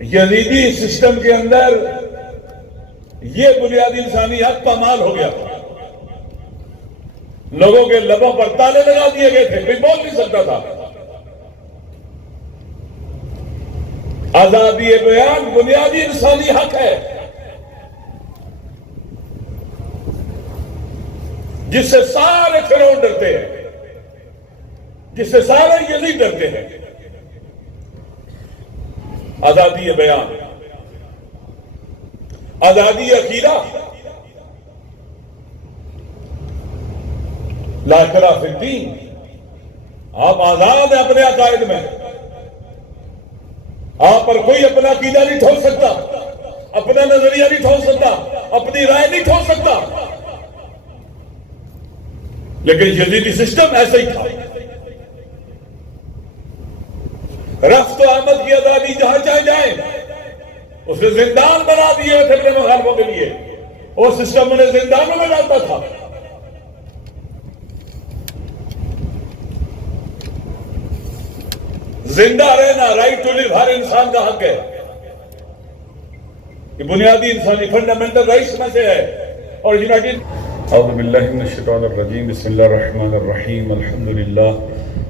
یزیدی system کے اندر یہ بنیادی انسانی حق پامال ہو گیا تھا. لوگوں کے لبوں پر تالے لگا دیے گئے تھے, کوئی بول نہیں سکتا تھا. آزادی بیان بنیادی انسانی حق ہے جس سے سارے فرعون ڈرتے ہیں, جس سے سارے یزید ڈرتے ہیں. آزادی بیان, آزادی عقیدہ, لا اکراہ فی الدین. آپ آزاد ہیں اپنے عقائد میں, آپ پر کوئی اپنا عقیدہ نہیں ٹھوک سکتا, اپنا نظریہ نہیں ٹھوک سکتا, اپنی رائے نہیں ٹھوک سکتا. لیکن یزیدی سسٹم ایسا ہی تھا. رفت و آمد کی آزادی جہاں چاہے جائیں, اسے زندان بنا دیے تھے اپنے مخالفوں کے لیے. وہ سسٹم انہیں زندانوں میں ڈالتا تھا. زندہ رہنا, رائٹ ٹو لیو, ہر انسان کا حق ہے. یہ بنیادی انسانی فنڈامنٹل رائٹس میں سے ہے. اور یونائٹڈ اعوذ باللہ من الشیطان الرجیم, بسم اللہ الرحمن الرحیم, الحمدللہ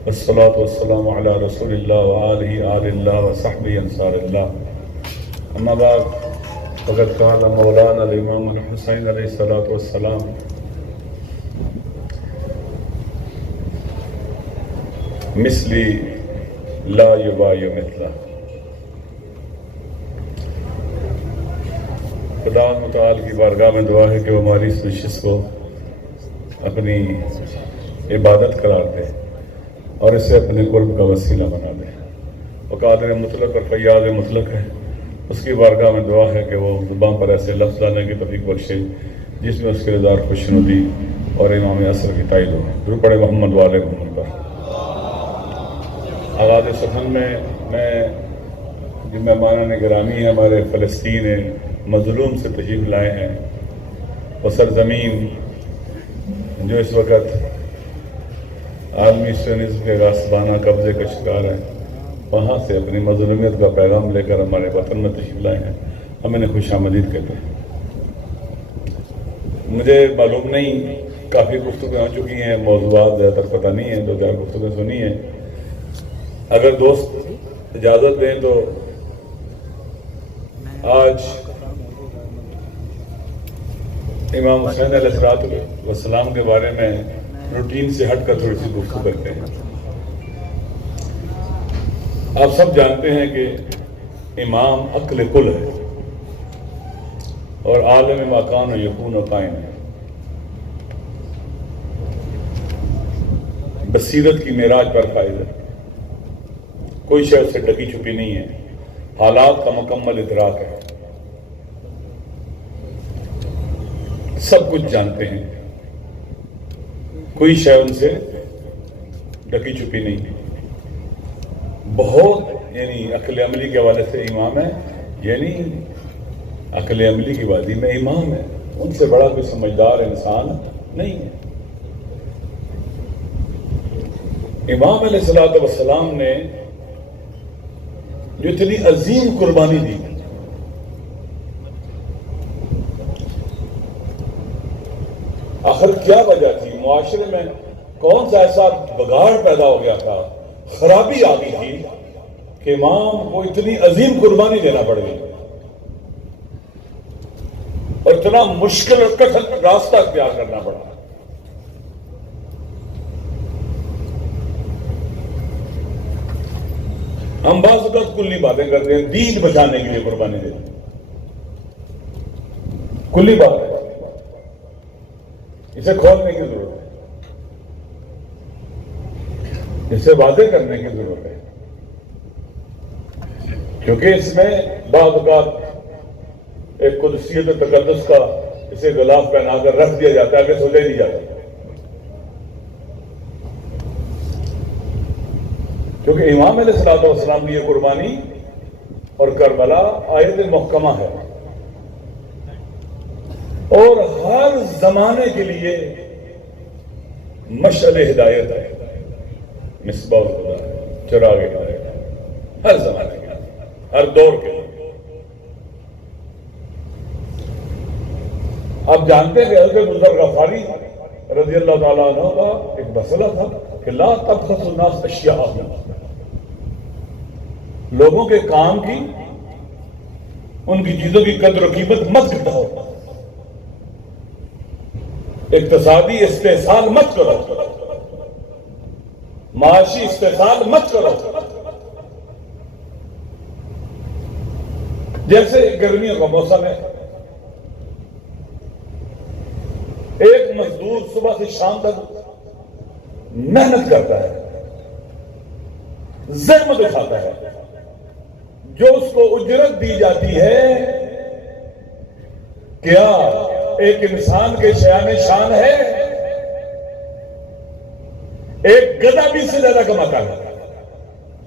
والصلاة والسلام علی رسول اللہ وآلہ آل اللہ وصحبہ انصار اللہ. اما بعد فقد قال مولانا الامام الحسین علیہ الصلاۃ والسلام مثلی لا یبای مثلہ. خدا متعال کی بارگاہ میں دعا ہے کہ وہ ہماری اس نشست کو اپنی عبادت قرار دے اور اسے اپنے قرب کا وسیلہ بنا دے. وہ قادر مطلق اور فیاض مطلق ہے, اس کی بارگاہ میں دعا ہے کہ وہ زبان پر ایسے لفظ لانے کی توفیق بخشے جس میں اس کے رضا خوشنودی اور امام اصل کی تائید ہو. درود پڑھے محمد والے محمد پر. آغاز سخن میں جن مہمانان گرامی ہیں ہمارے فلسطین مظلوم سے تشریف لائے ہیں, وہ سرزمین جو اس وقت عالمی سیونزم کے غاصبانہ قبضے کا شکار ہے, وہاں سے اپنی مظلومیت کا پیغام لے کر ہمارے وطن میں تشریف لائے ہیں. ہم انہیں خوش آمدید کہتے ہیں. مجھے معلوم نہیں, کافی گفتگویں ہو چکی ہیں, موضوعات زیادہ تر پتہ نہیں ہیں, 2-4 گفتگویں سنی ہیں. اگر دوست اجازت دیں تو آج امام حسین علیہ السلام کے بارے میں روٹین سے ہٹ کر تھوڑی سی گفتگو کرتے ہیں. آپ سب جانتے ہیں کہ امام عقل کل ہے اور عالم ما کان و یکون و قائم ہے. بصیرت کی معراج پر فائز ہے, کوئی شے اس سے ڈکی چھپی نہیں ہے, حالات کا مکمل ادراک ہے, سب کچھ جانتے ہیں, کوئی شے ان سے ڈکی چھپی نہیں ہے. بہت یعنی عقل عملی کے حوالے سے امام ہے, یعنی عقل عملی کی وادی میں امام ہے. ان سے بڑا کوئی سمجھدار انسان نہیں ہے. امام علیہ الصلوۃ والسلام نے جو اتنی عظیم قربانی دی, آخر کیا وجہ تھی؟ معاشرے میں کون سا ایسا بگاڑ پیدا ہو گیا تھا, خرابی آ گئی تھی کہ امام کو اتنی عظیم قربانی دینا پڑ گئی اور اتنا مشکل اور کٹھن راستہ اختیار کرنا پڑا. ہم بعض اوقات کلی باتیں کرتے ہیں, دین بچانے کے لیے قربانی دیتے ہیں, کلی بات ہے, اسے کھولنے کی ضرورت ہے, اسے واضح کرنے کی ضرورت ہے, کیونکہ اس میں بعض اوقات ایک قدسیت و تقدس کا اسے غلاف پہنا کر رکھ دیا جاتا ہے کہ سوچا ہی نہیں جاتا. کیونکہ امام علیہ الصلوۃ والسلام کی یہ قربانی اور کربلا آیت محکمہ ہے اور ہر زمانے کے لیے مشعل ہدایت ہے, مصباح الہدی ہے, چراغ ہدایت ہے, ہر زمانے کے لیے, ہر دور کے لیے. آپ جانتے ہیں کہ حضرت منذر غفاری رضی اللہ تعالیٰ عنہ کا ایک مسئلہ تھا کہ لا تبخس الناس اشیاءهم، لوگوں کے کام کی، ان کی چیزوں کی قدر و قیمت مت گھٹاؤ، اقتصادی استحصال مت کرو، معاشی استحصال مت کرو۔ جیسے گرمیوں کا موسم ہے، ایک مزدور صبح سے شام تک محنت کرتا ہے، زحمت اٹھاتا ہے، جو اس کو اجرت دی جاتی ہے کیا ایک انسان کے شایان شان ہے؟ ایک گدھا بھی اس سے زیادہ کماتا ہے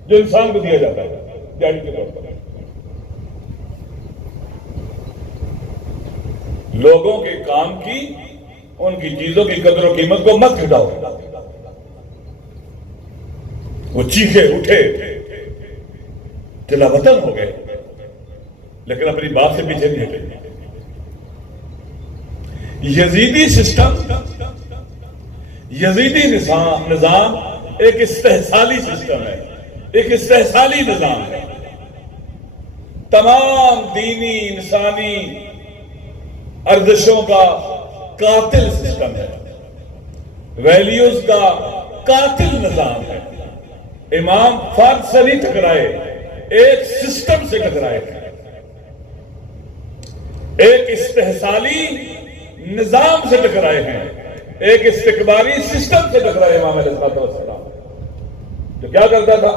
جو انسان کو دیا جاتا ہے دیہڑی کے طور پر۔ لوگوں کے کام کی، ان کی چیزوں کی قدر و قیمت کو مت گھٹاؤ۔ وہ چیخے اٹھے، دلا وطن ہو گئے، لیکن اپنی بات سے پیچھے نہیں ہٹے۔ یزیدی سسٹم، یزیدی نظام ایک استحصالی سسٹم ہے، ایک استحصالی نظام ہے۔ تمام دینی انسانی ارزشوں کا قاتل سسٹم ہے، ویلیوز کا قاتل نظام ہے۔ امام فرد سے نہیں ٹکرائے، ایک سسٹم سے ٹکرائے، ایک استحصالی نظام سے ٹکرائے ہیں، ایک استقبالی سسٹم سے ٹکرائے۔ امام علیہ السلام جو کیا کرتا تھا،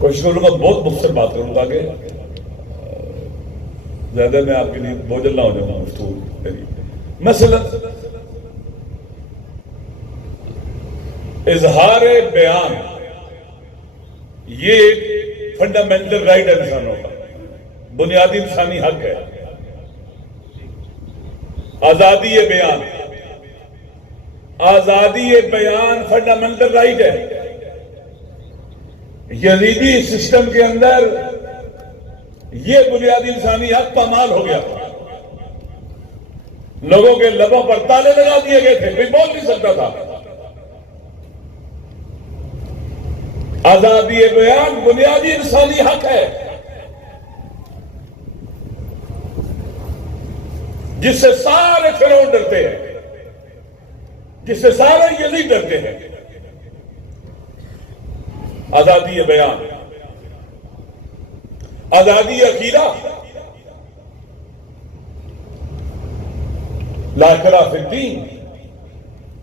کوشش کروں گا بہت مختصر بات کروں گا کہ زیادہ میں آپ کے لیے بوجھل نہ ہو جاؤں گا۔ مثلا اظہار بیان یہ ایک فنڈامنٹل رائٹ ہے انسانوں کا، بنیادی انسانی حق ہے۔ آزادی بیان، آزادی بیان فنڈامنٹل رائٹ ہے۔ یزیدی سسٹم کے اندر یہ بنیادی انسانی حق پامال ہو گیا، لوگوں کے لبوں پر تالے لگا دیے گئے تھے، کوئی بول نہیں سکتا تھا۔ آزادی بیان بنیادی انسانی حق ہے، جس سے سارے فرعون ڈرتے ہیں، جس سے سارے یزید ڈرتے ہیں۔ آزادی بیان، آزادی عقیدہ، لا اکراہ فی الدین،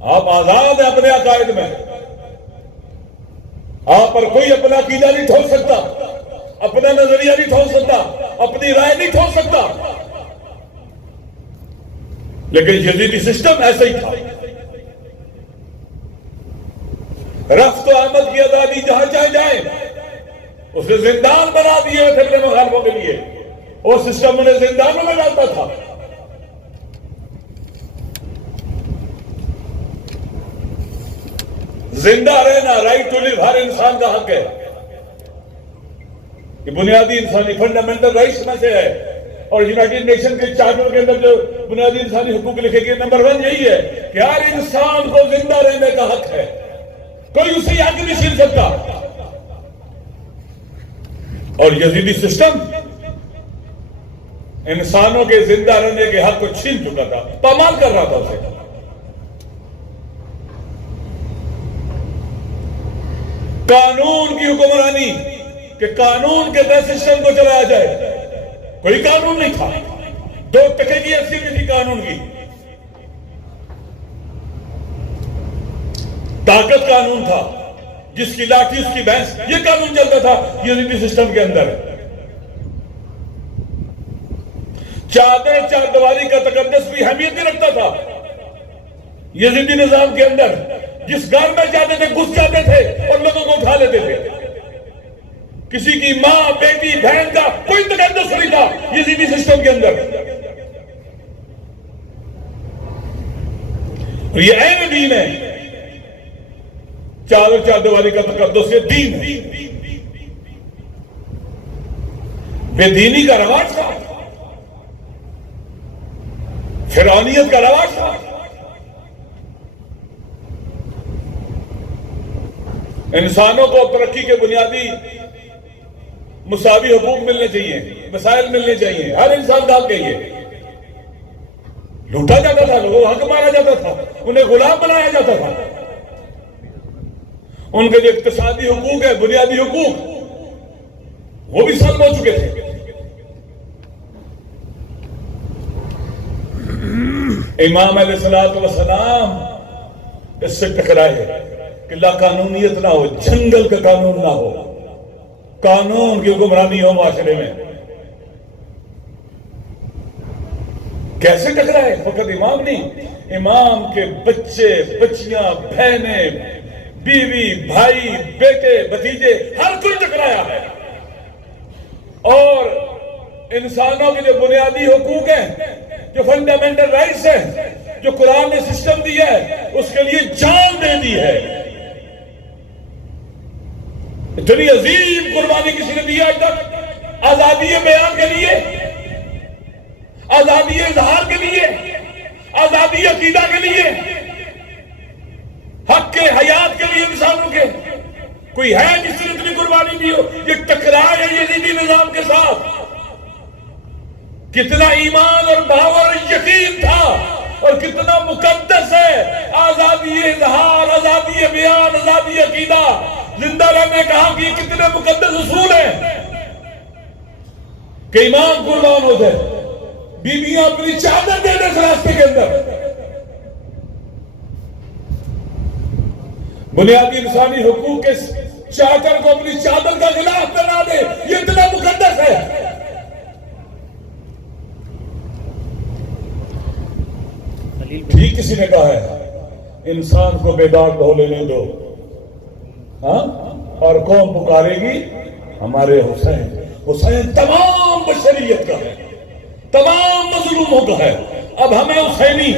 آپ آزاد ہیں اپنے عقائد میں، آپ پر کوئی اپنا عقیدہ نہیں ٹھوک سکتا، اپنا نظریہ نہیں ٹھوک سکتا، اپنی رائے نہیں ٹھوک سکتا۔ لیکن یزیدی سسٹم ایسا ہی تھا، رفت و آمد کی آزادی جہاں چاہے جائیں، اسے زندان بنا دیے تھے اپنے مخالفوں کے لیے، وہ سسٹم انہیں زندانوں میں ڈالتا تھا۔ زندہ رہنا، رائٹ ٹو لیو، ہر انسان کا حق ہے، یہ بنیادی انسانی فنڈامنٹل رائٹس میں سے ہے۔ اور یونائٹڈ نیشن کے چارٹر کے اندر جو بنیادی انسانی حقوق لکھے گئے نمبر 1 یہی ہے کہ ہر انسان کو زندہ رہنے کا حق ہے، کوئی اسے حق نہیں چھین سکتا۔ اور یزیدی سسٹم انسانوں کے زندہ رہنے کے حق کو چھین چکا تھا، پامال کر رہا تھا اسے۔ قانون کی حکمرانی، کہ قانون کے تحت سسٹم کو چلایا جائے، کوئی قانون نہیں تھا، 2 ٹکے کی حیثیت تھی قانون کی۔ طاقت قانون تھا، جس کی لاٹھی اس کی بھینس، یہ قانون چلتا تھا یزیدی سسٹم کے اندر۔ چادر چاردواری کا تقدس بھی اہمیت نہیں رکھتا تھا یزیدی نظام کے اندر، جس گھر میں جاتے تھے گھس جاتے تھے اور لوگوں کو اٹھا لیتے تھے۔ کسی کی ماں، بیٹی، بہن کا کوئی تقدس نہیں تھا یزیدی سسٹم کے اندر۔ اور یہ عین دین ہے، چادر چاردواری کا تقدس یہ دین ہے۔ بے دینی کا رواج تھا، فرعونیت کا رواج تھا. انسانوں کو ترقی کے بنیادی مساوی حقوق ملنے چاہیے، مسائل ملنے چاہیے، ہر انسان کا حق ہے. یہ لوٹا جاتا تھا، لوگوں کو حق مارا جاتا تھا، انہیں غلام بنایا جاتا تھا. ان کے جو اقتصادی حقوق ہے، بنیادی حقوق، وہ بھی سلب ہو چکے تھے. امام علیہ السلام اس سے ٹکرائے کہ لا قانونیت نہ ہو، جنگل کا قانون نہ ہو، قانون کی حکمرانی ہو معاشرے میں. کیسے ٹکرائے؟ فقط امام نہیں، امام کے بچے، بچیاں، بہنیں، بیوی، بھائی، بیٹے، بھتیجے، ہر کوئی ٹکرایا ہے. اور انسانوں کے جو بنیادی حقوق ہیں، جو فنڈامنٹل رائٹس ہیں، جو قرآن نے سسٹم دیا ہے، اس کے لیے جان دے دی ہے. اتنی عظیم قربانی کسی نے دیا آج تک آزادی بیان کے لیے، آزادی اظہار کے لیے، آزادی عقیدہ کے لیے، حق کے حیات کے لیے. انسانوں کے کوئی ہے جس نے اتنی قربانی دی ہو؟ یہ ٹکراؤ ہے یزیدی نظام کے ساتھ. کتنا ایمان اور باور اور یقین تھا، اور کتنا مقدس ہے آزادی اظہار، آزادی بیان، آزادی عقیدہ. زندہ رہنے کہا کہ یہ کتنے مقدس اصول ہیں کہ ایمان قربان ہوتے، بیویاں اپنی چادر دے دیں اس راستے کے اندر. بنیادی انسانی حقوق کے چارٹر کو اپنی چادر کا غلاف بنا دے، یہ اتنا مقدس ہے. ٹھیک کسی نے کہا ہے انسان کو بے داغ دھو لینے دو، ہاں، اور قوم پکارے گی ہمارے حسین. حسین تمام بشریت کا ہے، تمام مظلوموں کا ہے. اب ہمیں حسینی،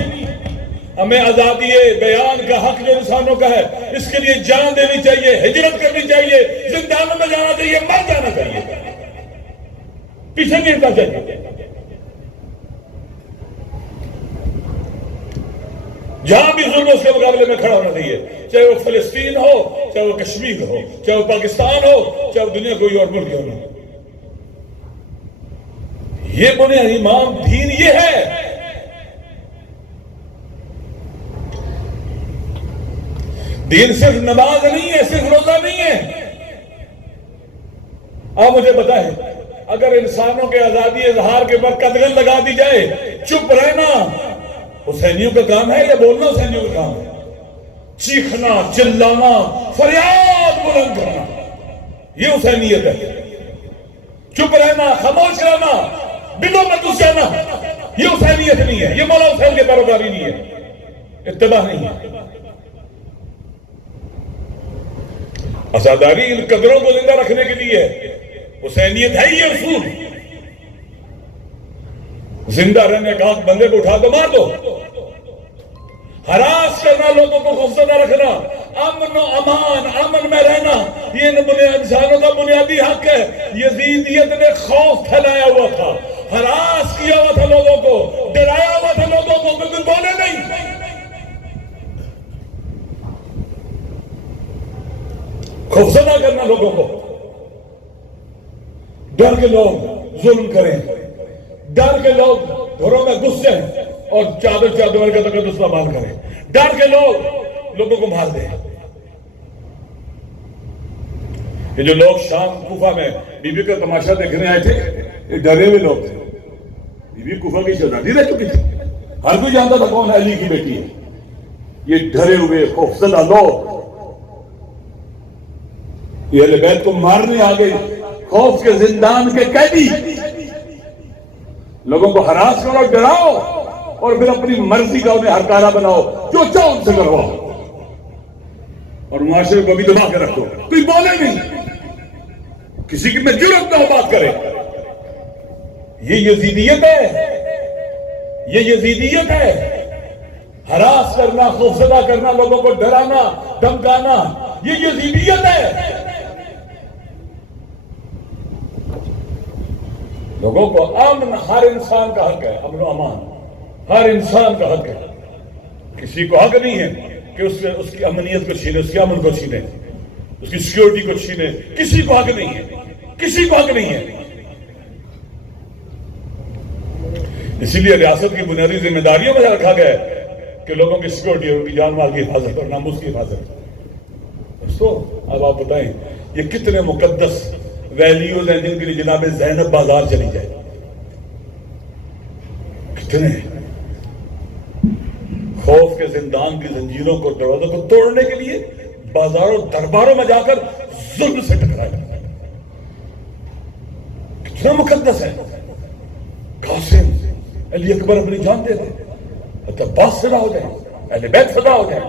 ہمیں آزادی بیان کا حق جو انسانوں کا ہے، اس کے لیے جان دینی چاہیے، ہجرت کرنی چاہیے، زندانوں میں جانا چاہیے، مر جانا چاہیے، پیچھے نہیں ہٹنا چاہیے. جہاں بھی ظلم اس کے مقابلے میں کھڑا ہونا چاہیے، چاہے وہ فلسطین ہو، چاہے وہ کشمیر ہو، چاہے وہ پاکستان ہو، چاہے وہ دنیا کوئی اور ملک ہو. یہ بنیاد امام دین یہ ہے. دین صرف نماز نہیں ہے، صرف روزہ نہیں ہے. آپ مجھے بتائیں، اگر انسانوں کے آزادی اظہار کے بعد قدغن لگا دی جائے، چپ رہنا حسینیوں کا کام ہے یا بولنا حسینیوں کا کام ہے؟ چیخنا، چلانا، فریاد بلند کرنا، یہ حسینیت ہے. چپ رہنا، خاموش رہنا، دلوں میں گھس جانا، یہ حسینیت نہیں ہے، یہ مولا حسین کے پیروکاری نہیں ہے، اتباع نہیں ہے. عزاداری ان قدروں کو زندہ رکھنے کے لیے حسینیت ہے. یہ اصول زندہ رہنے کا حق، بندے کو اٹھا دو مار دو، ہراس کرنا، لوگوں کو خوفزدہ رکھنا، امن و امان، امن میں رہنا، یہ انسانوں کا بنیادی حق ہے. یزیدیت نے خوف پھیلایا ہوا تھا، ہراس کیا ہوا تھا لوگوں کو، ڈرایا ہوا تھا لوگوں کو کہ تم بولے نہیں. خوفزدہ کرنا لوگوں کو، ڈر کے لوگ ظلم کریں، ڈر کے لوگ گھروں میں گھس جائیں اور چادر کا تقدس پامال کریں، ڈر کے لوگ لوگوں کو مار دیں. یہ جو لوگ شام کوفہ میں بی بی کا تماشا دیکھنے آئے تھے، یہ ڈرے ہوئے لوگ تھے. بی بی کوفہ کی شہزادی رہ چکی تھی، ہر کوئی جانتا تھا کون علی کی بیٹی ہے. یہ ڈرے ہوئے خوفزدہ لوگ یہ اہل بیت کو مارنے آ گئے، خوف کے زندان کے قیدی. لوگوں کو ہراس کرو، ڈراؤ، اور پھر اپنی مرضی کا انہیں ہرکارہ بناؤ، جو چاہو ان سے کرواؤ، اور معاشرے کو بھی دبا کے رکھو. کوئی بولے نہیں، کسی کی میں جرأت نہ ہو بات کرے. یہ یزیدیت ہے، یہ یزیدیت ہے. ہراس کرنا، خوفزدہ کرنا، لوگوں کو ڈرانا، دھمکانا، یہ یزیدیت ہے. لوگوں کو امن، ہر انسان کا حق ہے امن و امان. ہر انسان کا حق ہے. کسی کو حق نہیں ہے کہ اس کی امنیت کو چھینے، اس کے امن کو چھینے، اس کی سیکیورٹی کو چھینے. کسی کو حق نہیں ہے، کسی کو حق نہیں ہے. اسی لیے ریاست کی بنیادی ذمہ داریوں میں رکھا گیا ہے کہ لوگوں کی سیکیورٹی اور ان کی جان مال کی حفاظت اور ناموس کی حفاظت. دوستو اب آپ بتائیں یہ کتنے مقدس ویلیوز ہیں جن کے لیے جناب زینب بازار چلی جائے. کتنے خوف کے زندان کی زنجیروں کو، دروازوں کو توڑنے کے لیے بازاروں درباروں میں جا کر ظلم سے ٹکرایا. کتنا مقدس ہے. قاسم علی اکبر اپنی جان دے دے، حتی عباس فدا ہو جائیں، اہل بیت فدا ہو جائیں،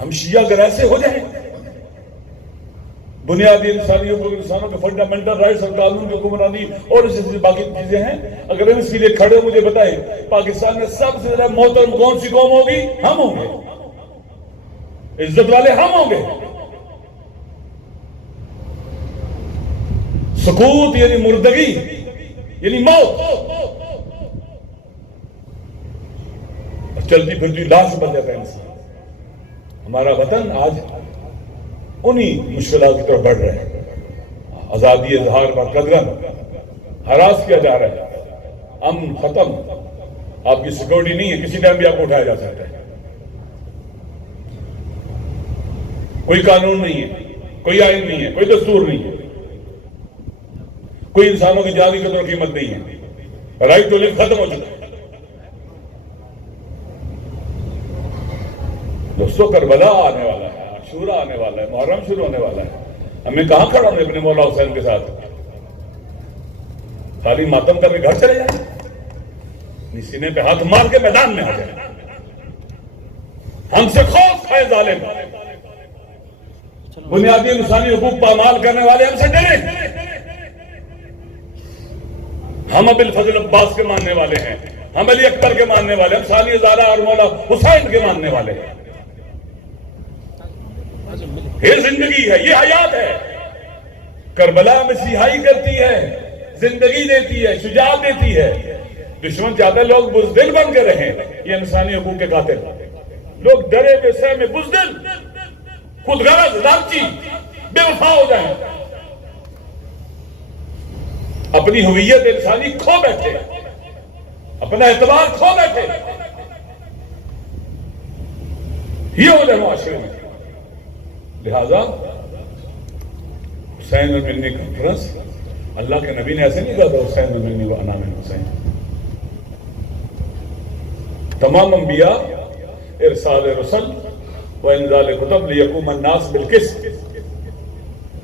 ہم شیعہ اگر ایسے ہو جائیں. بنیادی انسانیوں کو، انسانوں کے فنڈامنٹل رائٹس اور قانون کی حکمرانی اور اسی باقی چیزیں ہیں. اگر ہم اس کے لیے کھڑے مجھے بتائیں پاکستان میں سب سے زیادہ محترم کون سی قوم ہوگی؟ ہم ہوں گے. عزت والے ہم ہوں گے. سکوت یعنی مردگی یعنی موت، چلتی پھرتی لاش بن جاتا ہے انسان. ہمارا وطن آج انہی مشکلات کی طرف بڑھ رہے ہیں. آزادی اظہار پر قدرن ہراس کیا جا رہا ہے. امن ختم، آپ کی سیکورٹی نہیں ہے، کسی ٹائم بھی آپ کو اٹھایا جا سکتا ہے. کوئی قانون نہیں ہے، کوئی آئین نہیں ہے، کوئی دستور نہیں ہے، کوئی انسانوں کی جان کی قدر و قیمت نہیں ہے. رائٹ ٹو لیو ختم ہو چکا ہے. دوستو کربلا آنے والا ہے، عاشورہ آنے والا ہے، محرم شروع ہونے والا ہے. ہمیں کہاں کھڑا ہونے اپنے مولا حسین کے ساتھ؟ خالی ماتم کر کے گھر چلے جائیں؟ سینے پہ ہاتھ مار کے میدان میں آ جائیں. ہم سے خوف کھائے ظالم، بنیادی انسانی حقوق پامال کرنے والے ہم سے ڈرے. ہم ابی الفضل عباس کے ماننے والے ہیں، ہم علی اکبر کے ماننے والے، ہم ثانی زہرا اور مولا حسین کے ماننے والے ہیں. یہ زندگی ہے، یہ حیات ہے. کربلا مسیحائی کرتی ہے، زندگی دیتی ہے، شجاعت دیتی ہے. دشمن چاہتا ہے لوگ بزدل بن کے رہیں. یہ انسانی حقوق کے قاتل لوگ ڈرے بے سہمے بزدل، خود غرض، لالچی، بے وفا ہو جائیں، اپنی ہویت انسانی کھو بیٹھے، اپنا اعتبار کھو بیٹھے. یہ ہو جائے معاشرے میں. لہذا حسین المنی کانفرنس، اللہ کے نبی نے ایسے نہیں کہا تھا حسین المنی و انا من حسین. تمام انبیاء ارسال رسل و انزال کتب لیقوم الناس بالقسط،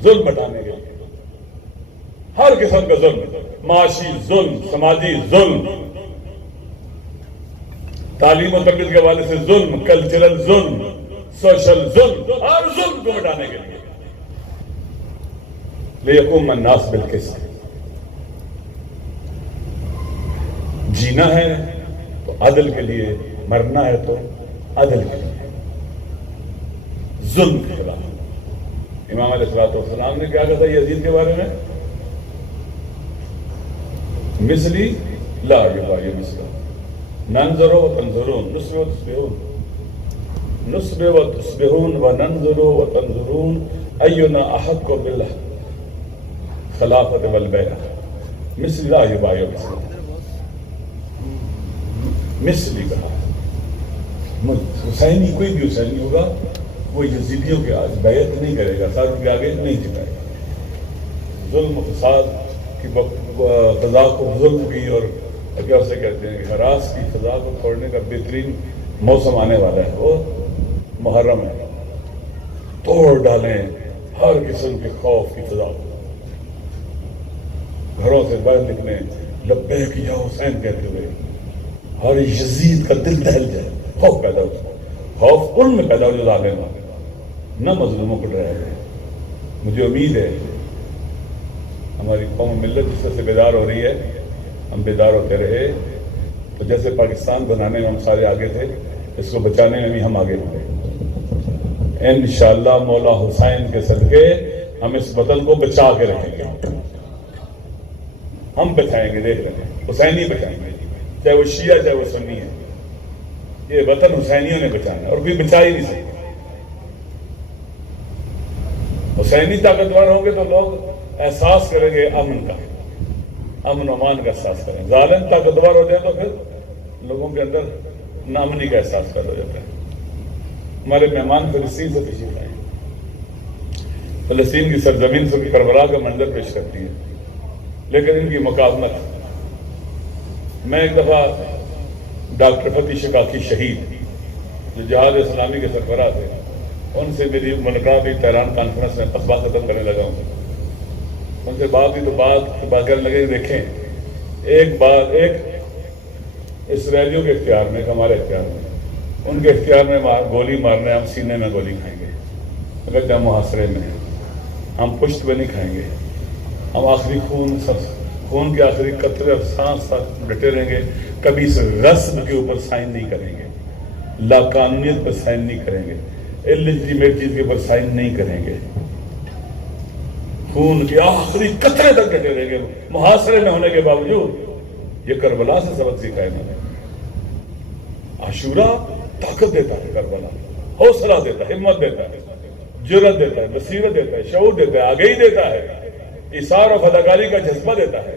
ظلم بٹانے کے لیے، ہر قسم کا ظلم، معاشی ظلم، سماجی ظلم، تعلیم و تربیت کے حوالے سے ظلم، کلچرل ظلم، سوشل ظلم، ہر ظلم کو مٹانے کے لیے لیقوم الناس بالقسط. جینا ہے تو عدل کے لیے، مرنا ہے تو عدل کے لیے، ظلم کے خلاف. امام علیہ السلام نے کیا کہا تھا یزید کے بارے میں؟ مثلی لا یبائی مثلا ننظر و تنظرون نصب و تصبحون نصب و تصبحون و ننظر و تنظرون اینا احق بالخلافت والبیعہ. مثلی لا یبائی مثلا، مثلی کہا. حسینی کوئی بھی حسینی ہوگا وہ یزیدیوں کے آج بیعت نہیں کرے گا، سر ان کے آگے نہیں جھکائے گا. ظلم و فساد کی فضا کو ظلم کی اور کیا اسے کہتے ہیں ہراس کی فضا کو توڑنے کا بہترین موسم آنے والا ہے، وہ محرم ہے. توڑ ڈالیں ہر قسم کے خوف کی فضا کو. گھروں سے باہر نکلیں لبیک یا حسین کہتے ہوئے، ہر یزید کا دل دہل جائے، خوف پیدا ہو جائے. خوف ان میں پیدا ہو جو ظالم نہ مظلوموں کو ڈرایا جائے. مجھے امید ہے ہماری قوم ملت جس طرح سے بیدار ہو رہی ہے، ہم بیدار ہوتے رہے تو جیسے پاکستان بنانے میں ہم سارے آگے تھے، اس کو بچانے میں بھی ہم آگے ہوں گے. انشاءاللہ مولا حسین کے صدقے ہم اس وطن کو بچا کے رکھیں گے. ہم بچائیں گے، دیکھ رہے ہیں، حسین ہی بچائیں گے. چاہے وہ شیعہ چاہے وہ سنی ہے. یہ وطن حسینیوں نے بچانا ہے اور کوئی بچا ہی نہیں سکتا. حسینی طاقتور ہوں گے تو لوگ احساس کریں گے امن کا، امن و امان کا احساس کریں. ظالم طاقتور ہو جائے تو پھر لوگوں کے اندر نامنی کا احساس کر ہو جاتا ہے. ہمارے مہمان فلسطین سے تشریف لائے، فلسطین کی سرزمین سے کربلا کا منظر پیش کرتی ہے، لیکن ان کی مقاومت. میں ایک دفعہ ڈاکٹر فتح شکاکی شہید جو جہاد اسلامی کے سربراہ تھے، ان سے میری ملاقات ہوئی تہران کانفرنس میں، قصبہ ختم کرنے لگا ہوں. ان سے بات ہوئی تو بات کرنے لگے. دیکھیں ایک اسرائیلیوں کے اختیار میں، ایک ہمارے اختیار میں. ان کے اختیار میں گولی مارنا ہے، ہم سینے میں گولی کھائیں گے اگر جب محاصرے میں ہیں. ہم پشت پہ نہیں کھائیں گے. ہم آخری خون کے آخری قطرے اور سانس تک ڈٹے رہیں گے. کبھی اس رسم کے اوپر سائن نہیں کریں گے، لاقانونیت پر سائن نہیں کریں گے، اللیجیمیٹ چیز کے اوپر سائن نہیں کریں گے. خون کے آخری قطرے تک ڈٹے رہیں گے محاصرے میں ہونے کے باوجود. یہ کربلا سے سبق سیکھا ہے انہوں نے. عاشورہ طاقت دیتا ہے، کربلا حوصلہ دیتا ہے، ہمت دیتا ہے، جرأت دیتا ہے، بصیرت دیتا ہے، شعور دیتا ہے، آگہی دیتا ہے، ایثار و فداکاری کا جذبہ دیتا ہے،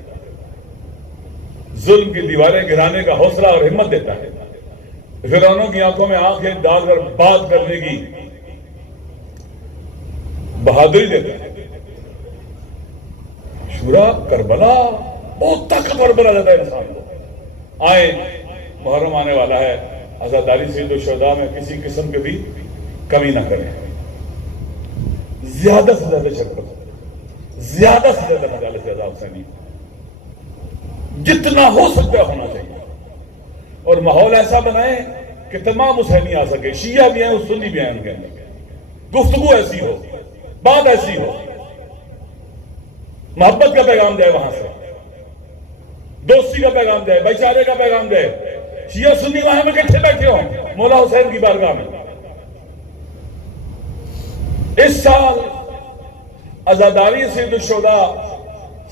ظلم کی دیواریں گرانے کا حوصلہ اور ہمت دیتا ہے، فرعونوں کی آنکھوں میں آنکھیں ڈال کر بات کرنے کی بہادری دیتا ہے. عاشورہ کربلا بہت طاقتور بنا دیتا ہے انسان کو. آئے محرم آنے والا ہے، عزاداری سید الشہداء میں کسی قسم کی بھی کمی نہ کریں. زیادہ سے زیادہ شرکت، زیادہ سے زیادہ مجالس رضا حسینی جتنا ہو سکتا ہے ہونا چاہیے. اور ماحول ایسا بنائیں کہ تمام حسینی آ سکے، شیعہ بھی ہیں سنی بھی ہیں. ان کے اندر گفتگو ایسی ہو، بات ایسی ہو، محبت کا پیغام جائے وہاں سے، دوستی کا پیغام جائے، بھائی چارے کا پیغام جائے. شیعہ سنی وہاں میں کٹھے بیٹھے ہوں مولا حسین کی بارگاہ میں. اس سال عزاداری سید الشہداء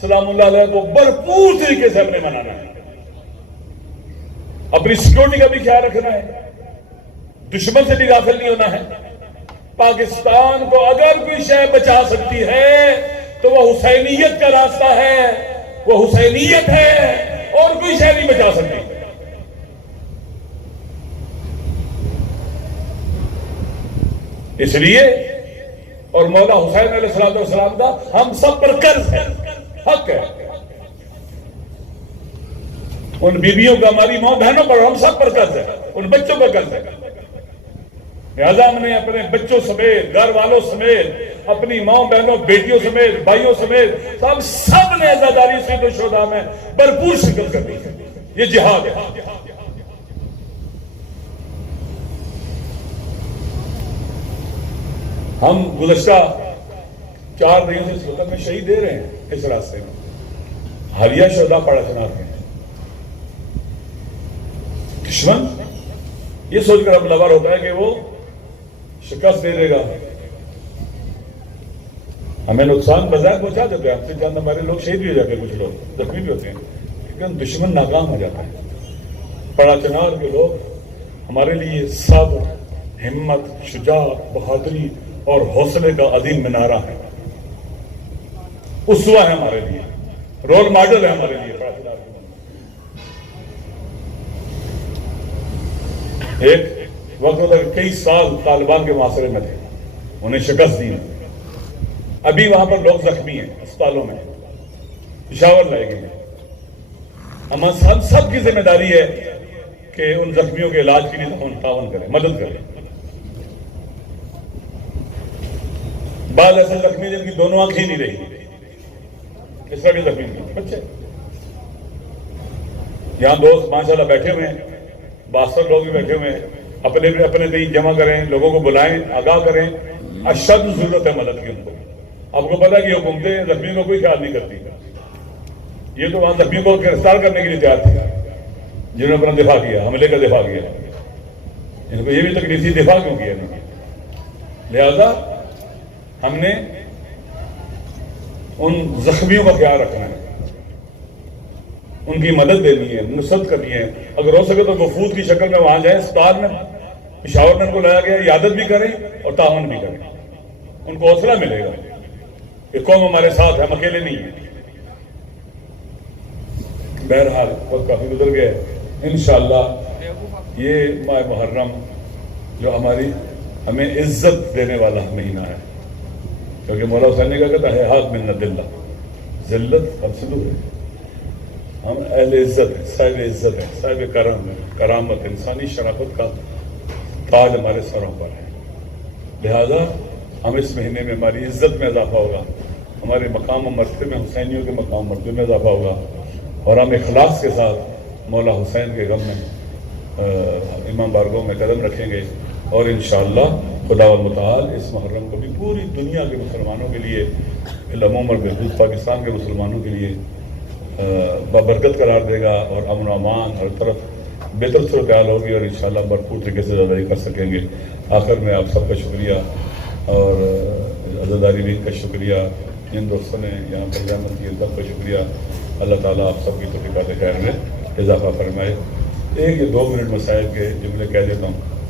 سلام اللہ علیہ کو بھرپور طریقے سے ہم نے منانا ہے. اپنی سیکورٹی کا بھی خیال رکھنا ہے، دشمن سے بھی غافل نہیں ہونا ہے. پاکستان کو اگر کوئی شے بچا سکتی ہے تو وہ حسینیت کا راستہ ہے، وہ حسینیت ہے، اور کوئی شے نہیں بچا سکتی. اس لیے اور مولا حسین علیہ السلام کا ہم سب پر قرض ہے، حق ہے. ان بیویوں کا، ہماری ماں بہنوں پر، ہم سب پر قرض ہے، ان بچوں پر قرض ہے. لہذا ہم نے اپنے بچوں سمیت، گھر والوں سمیت، اپنی ماں بہنوں بیٹیوں سمیت، بھائیوں سمیت ہم سب نے عزاداری سید الشہداء میں بھرپور شرکت کرنی ہے. یہ جہاد ہے. ہم گزشتہ 4 دنوں سے اس وقت میں شہید دے رہے ہیں اس راستے میں. حالیہ شہداء پڑا چنار ہیں. دشمن یہ سوچ کر حملہ ہوتا ہے کہ وہ شکست دے دے گا، ہمیں نقصان بظاہر پہنچا دیتے ہیں. ہم سے چند ہمارے لوگ شہید بھی ہو جاتے ہیں، کچھ لوگ زخمی بھی ہوتے ہیں، لیکن دشمن ناکام ہو جاتا ہے. پڑا چنار کے لوگ ہمارے لیے صبر، ہمت، شجاعت، بہادری اور حوصلے کا عظیم منارہ ہے. اسوہ ہے ہمارے لیے، رول ماڈل ہے ہمارے لیے. ایک وقت ہوتا کہ کئی سال طالبان کے معاشرے میں تھے، انہیں شکست دی. ابھی وہاں پر لوگ زخمی ہیں اسپتالوں میں، پشاور لائے گئے ہیں. ہم سب کی ذمہ داری ہے کہ ان زخمیوں کے علاج کے لیے تعاون کریں، مدد کریں. بعض ایسے زخمی جن کی دونوں آنکھ ہی نہیں رہی، اس طرح کے زخمی بچے. یہاں دوست ماشاءاللہ بیٹھے ہوئے ہیں، 62 لوگ بھی بیٹھے ہوئے ہیں. اپنے دین جمع کریں، لوگوں کو بلائیں، آگاہ کریں. اشد ضرورت ہے مدد کی ان کو. آپ کو پتا ہے کہ حکومتیں زخمیوں کو کوئی خیال نہیں کرتی. یہ تو وہاں زخمیوں کو گرفتار کرنے کے لیے تیار تھے، جنہوں نے اپنا دفاع کیا، حملے کا دفاع کیا. ان کو یہ بھی تکلیف تھی، دفاع کیوں کیا انہوں نے. لہذا ہم نے ان زخمیوں کا خیال رکھنا ہے. ان کی مدد دینی ہے، نصرت کرنی ہے. اگر ہو سکے تو وفود کی شکل میں وہاں جائیں. اسپتال میں پشاور میں ان کو لایا گیا، عیادت بھی کریں اور تعاون بھی کریں. ان کو حوصلہ ملے گا کہ قوم ہمارے ساتھ ہے، ہم اکیلے نہیں ہیں. بہرحال وقت کافی گزر گئے. انشاءاللہ یہ ماہ محرم جو ہمیں عزت دینے والا مہینہ ہے، کیونکہ مولا حسین نے کہا کہتا ہے ہاتھ من دلہ، ذلت ہم سے دور ہے. ہم اہل عزت ہیں، صاحب کرم ہے، کرامت، انسانی شرافت کا تاج ہمارے سروں پر ہے. لہذا ہم اس مہینے میں ہماری عزت میں اضافہ ہوگا، ہمارے مقام و مرتبے میں، حسینیوں کے مقام و مرتبے میں اضافہ ہوگا، اور ہم اخلاص کے ساتھ مولا حسین کے غم میں امام بارگاہ میں قدم رکھیں گے. اور انشاءاللہ خدا متعال اس محرم کو بھی پوری دنیا کے مسلمانوں کے لیے، بالعموم اور بالخصوص پاکستان کے مسلمانوں کے لیے بابرکت قرار دے گا، اور امن و امان ہر طرف بہتر صورتحال ہوگی، اور انشاءاللہ بھرپور طریقے سے زیادہ کر سکیں گے. آخر میں آپ سب کا شکریہ اور عزاداری بھی کا شکریہ، جن دوستوں نے یہاں پر زحمت کی سب کا شکریہ. اللہ تعالیٰ آپ سب کی توفیقات خیر میں اضافہ فرمائے. ایک یہ 2 منٹ مسائل کے جملے کہہ دیتا ہوں.